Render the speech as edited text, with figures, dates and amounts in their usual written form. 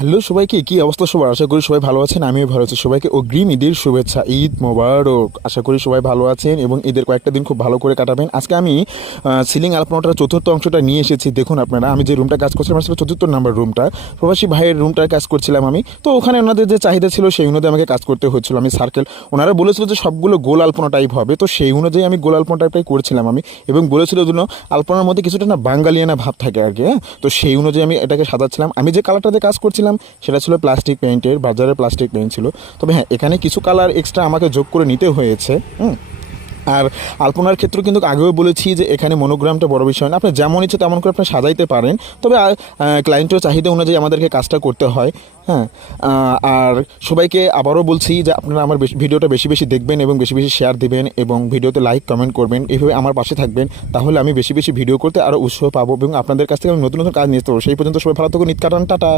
Hello সবাইকে, কি অবস্থা সবার? আশা করি সবাই ভালো আছেন। আমিও ভালো আছি। সবাইকে অগ্রিম ঈদের শুভেচ্ছা, ঈদ মোবারক। আশা করি সবাই ভালো আছেন এবং ঈদের কয়েকটা দিন খুব ভালো করে কাটাবেন। আজকে আমি সিলিং আলপনাটার চতুর্থ অংশটা নিয়ে এসেছি। দেখুন আপনারা, আমি যে রুমটা কাজ করছিলাম আসলে চতুর্থ নাম্বার রুমটা, প্রবাসী ভাইয়ের রুমটায় কাজ করছিলাম আমি। তো ওখানে ওনাদের যে চাহিদা ছিল সেই অনুযায়ী আমাকে কাজ করতে হচ্ছিল। আমি সার্কেল, ওনারা বলেছিল যে সবগুলো গোল আলপনা টাইপ হবে, তো সেই অনুযায়ী আমি গোল আলপনা টাইপটাই করছিলাম আমি। এবং বলেছিল জন্য আলপনার মধ্যে কিছুটা না বাঙালিয়ানা ভাব থাকে আর কি, হ্যাঁ। তো সেই অনুযায়ী আমি এটাকে সাজাচ্ছিলাম। আমি যে কালারটাতে কাজ করছিলাম সেটা ছিল প্লাস্টিক পেইন্টের, বাজারে প্লাস্টিক পেইন্ট ছিল। তবে হ্যাঁ, এখানে কিছু কালার এক্সট্রা আমাকে যোগ করে নিতে হয়েছে। আর আলপনার ক্ষেত্রে কিন্তু আগেও বলেছি যে এখানে মনোগ্রামটা বড় বিষয় না, আপনি যেমন ইচ্ছে তেমন করে আপনি সাজাইতে পারেন। তবে ক্লায়েন্টের চাহিদা অনুযায়ী আমাদেরকে কাজটা করতে হয়, হ্যাঁ। আর সবাইকে আবারও বলছি যে আপনারা আমার ভিডিওটা বেশি বেশি দেখবেন এবং বেশি বেশি শেয়ার দিবেন এবং ভিডিওতে লাইক কমেন্ট করবেন। এইভাবে আমার পাশে থাকবেন, তাহলে আমি বেশি বেশি ভিডিও করতে আরও উৎসাহ পাবো এবং আপনাদের কাছ থেকে আমি নতুন নতুন কাজ নিয়ে আসতে পারবো। সেই পর্যন্ত সবাই ভালো থাকুন, ঈদ কাটান, টাটা।